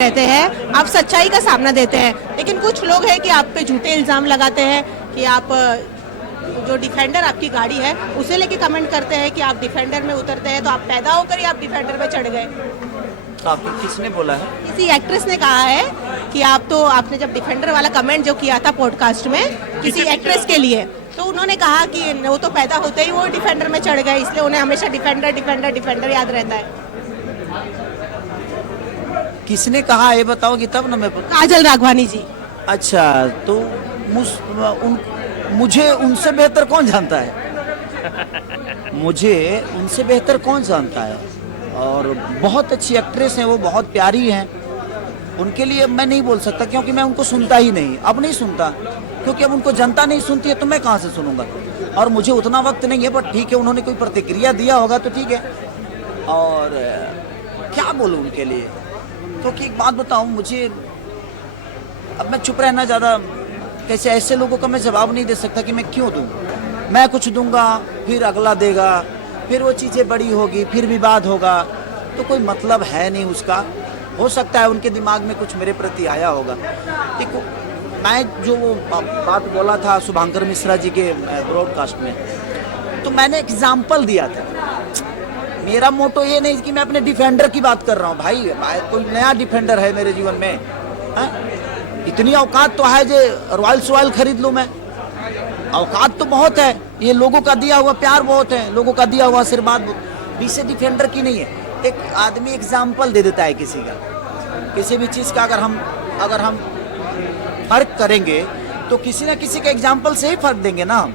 रहते हैं, आप सच्चाई का सामना देते हैं, लेकिन कुछ लोग हैं कि आप पे झूठे इल्जाम लगाते हैं कि आप जो डिफेंडर आपकी गाड़ी है उसे लेके कमेंट करते हैं कि आप डिफेंडर में उतरते हैं तो आप पैदा होकर ही आप डिफेंडर में चढ़ गए। तो आपको किसने बोला है? किसी एक्ट्रेस ने कहा है कि आपने जब डिफेंडर वाला कमेंट जो किया था पॉडकास्ट में किसी एक्ट्रेस के लिए, तो उन्होंने कहा कि वो तो पैदा होते ही वो डिफेंडर में चढ़ गए, इसलिए उन्हें हमेशा डिफेंडर डिफेंडर डिफेंडर याद रहता है। किसने कहा ये बताओगी तब ना मैं काजल राघवानी जी। अच्छा, तो मुझे उनसे बेहतर कौन जानता है? मुझे उनसे बेहतर कौन जानता है? और बहुत अच्छी एक्ट्रेस हैं, वो बहुत प्यारी हैं, उनके लिए मैं नहीं बोल सकता क्योंकि मैं उनको सुनता ही नहीं, अब नहीं सुनता, क्योंकि अब उनको जनता नहीं सुनती है तो मैं कहाँ से सुनूंगा। और मुझे उतना वक्त नहीं है, पर ठीक है, उन्होंने कोई प्रतिक्रिया दिया होगा तो ठीक है। और क्या बोलूँ उनके लिए, क्योंकि एक बात बताऊँ, मुझे अब मैं चुप रहना ज़्यादा, कैसे ऐसे लोगों का मैं जवाब नहीं दे सकता कि मैं क्यों दूँ। मैं कुछ दूंगा, फिर अगला देगा, फिर वो चीज़ें बड़ी होगी, फिर विवाद होगा, तो कोई मतलब है नहीं उसका। हो सकता है उनके दिमाग में कुछ मेरे प्रति आया होगा। देखो, मैं जो वो बात बोला था शुभांकर मिश्रा जी के ब्रॉडकास्ट में, तो मैंने एग्जाम्पल दिया था। मेरा मोटो ये नहीं कि मैं अपने डिफेंडर की बात कर रहा हूँ, भाई कोई नया डिफेंडर है मेरे जीवन में, इतनी औकात तो है जो रॉयल खरीद लूँ मैं, औकात तो बहुत है, ये लोगों का दिया हुआ प्यार बहुत है, लोगों का दिया हुआ आशीर्वाद बीसे डिफेंडर की नहीं है। एक आदमी एग्जाम्पल दे देता है किसी का, किसी भी चीज़ का अगर हम फर्क करेंगे तो किसी ना किसी के एग्जाम्पल से ही फर्क देंगे ना हम।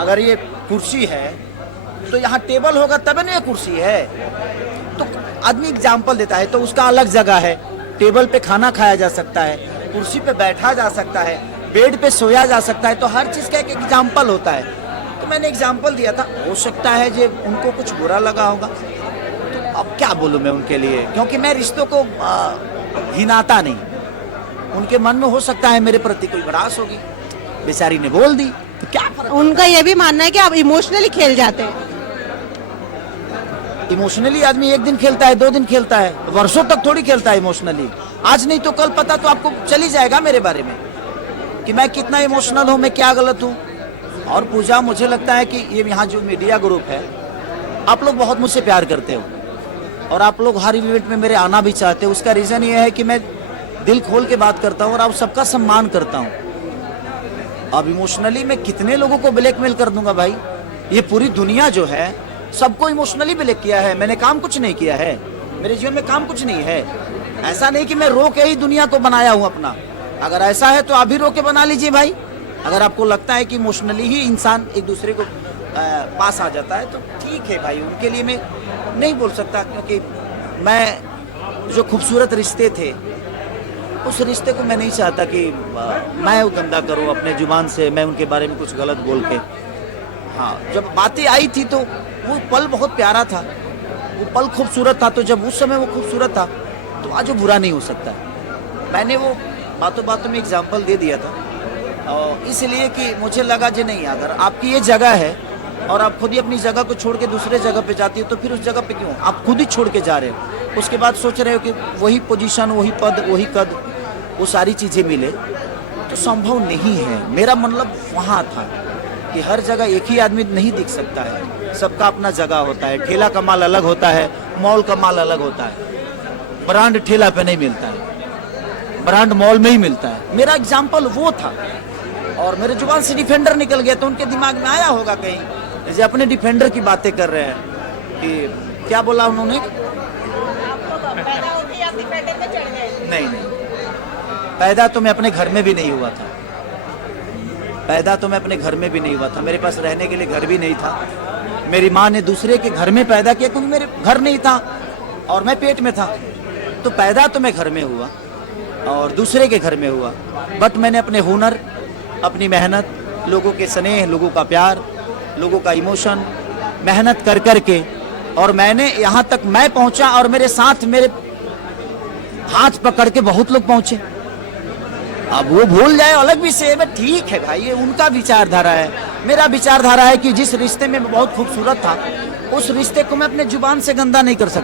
अगर ये कुर्सी है तो यहाँ टेबल होगा तब ना ये कुर्सी है, तो आदमी एग्जाम्पल देता है, तो उसका अलग जगह है, टेबल पे खाना खाया जा सकता है, कुर्सी पे बैठा जा सकता है, बेड पे सोया जा सकता है, तो हर चीज़ का एक एग्जाम्पल होता है। तो मैंने एग्जाम्पल दिया था, हो सकता है जो उनको कुछ बुरा लगा होगा, तो अब क्या बोलूँ मैं उनके लिए, क्योंकि मैं रिश्तों को घिनाता नहीं। उनके मन में हो सकता है मेरे प्रति कोई भड़ास होगी, बेचारी ने बोल दी, तो क्या फर्क। उनका ये भी मानना है कि आप इमोशनली खेल जाते हैं। इमोशनली आदमी एक दिन खेलता है, 2 दिन खेलता है, वर्षों तक थोड़ी खेलता है इमोशनली। आज नहीं तो कल पता तो आपको चली जाएगा मेरे बारे में कि मैं कितना इमोशनल हूँ, मैं क्या गलत हूँ। और पूजा, मुझे लगता है कि ये यहाँ जो मीडिया ग्रुप है, आप लोग बहुत मुझसे प्यार करते हो और आप लोग हर इवेंट में मेरे आना भी चाहते हो। उसका रीज़न ये है कि मैं दिल खोल के बात करता हूँ और आप सबका सम्मान करता हूँ। अब इमोशनली मैं कितने लोगों को ब्लैकमेल कर दूंगा भाई? ये पूरी दुनिया जो है सबको इमोशनली ब्लैक किया है, मैंने काम कुछ नहीं किया है, मेरे जीवन में काम कुछ नहीं है। ऐसा नहीं कि मैं रो के ही दुनिया को बनाया हूँ अपना। अगर ऐसा है तो आप भी रो के बना लीजिए भाई। अगर आपको लगता है कि इमोशनली ही इंसान एक दूसरे को पास आ जाता है तो ठीक है भाई, उनके लिए मैं नहीं बोल सकता, क्योंकि मैं जो खूबसूरत रिश्ते थे उस रिश्ते को मैं नहीं चाहता कि मैं गंदा करूँ अपने जुबान से, मैं उनके बारे में कुछ गलत बोल के। हाँ, जब बातें आई थी तो वो पल बहुत प्यारा था, वो पल खूबसूरत था, तो जब उस समय वो खूबसूरत था तो आज वो बुरा नहीं हो सकता। मैंने वो बातों बातों में एग्जाम्पल दे दिया था, और इसलिए कि मुझे लगा कि नहीं, अगर आपकी ये जगह है और आप खुद ही अपनी जगह को छोड़ के दूसरे जगह पे जाती हो तो फिर उस जगह पे क्यों? आप खुद ही छोड़ के जा रहे हो, उसके बाद सोच रहे हो कि वही पोजीशन, वही पद, वही कद, वो सारी चीज़ें मिले, तो संभव नहीं है। मेरा मतलब वहाँ था कि हर जगह एक ही आदमी नहीं दिख सकता है, सबका अपना जगह होता है। ठेला का माल अलग होता है, मॉल का माल अलग होता है, ब्रांड ठेला पे नहीं मिलता है, ब्रांड मॉल में ही मिलता है। मेरा एग्जाम्पल वो था और मेरे जुबान से डिफेंडर निकल गया, तो उनके दिमाग में आया होगा कहीं, जैसे अपने डिफेंडर की बातें कर रहे हैं कि क्या बोला उन्होंने, नहीं, पैदा तो मैं अपने घर में भी नहीं हुआ था, पैदा तो मैं अपने घर में भी नहीं हुआ था, मेरे पास रहने के लिए घर भी नहीं था। मेरी माँ ने दूसरे के घर में पैदा किया क्योंकि मेरे घर नहीं था और मैं पेट में था, तो पैदा तो मैं घर में हुआ और दूसरे के घर में हुआ। बट मैंने अपने हुनर, अपनी मेहनत, लोगों के स्नेह, लोगों का प्यार, लोगों का इमोशन, मेहनत कर कर के, और मैंने यहाँ तक मैं पहुँचा और मेरे साथ मेरे हाथ पकड़ के बहुत लोग पहुँचे। अब वो भूल जाए अलग विषय है, ठीक है भाई, ये उनका विचारधारा है। मेरा विचारधारा है कि जिस रिश्ते में मैं बहुत खूबसूरत था, उस रिश्ते को मैं अपने जुबान से गंदा नहीं कर सकता।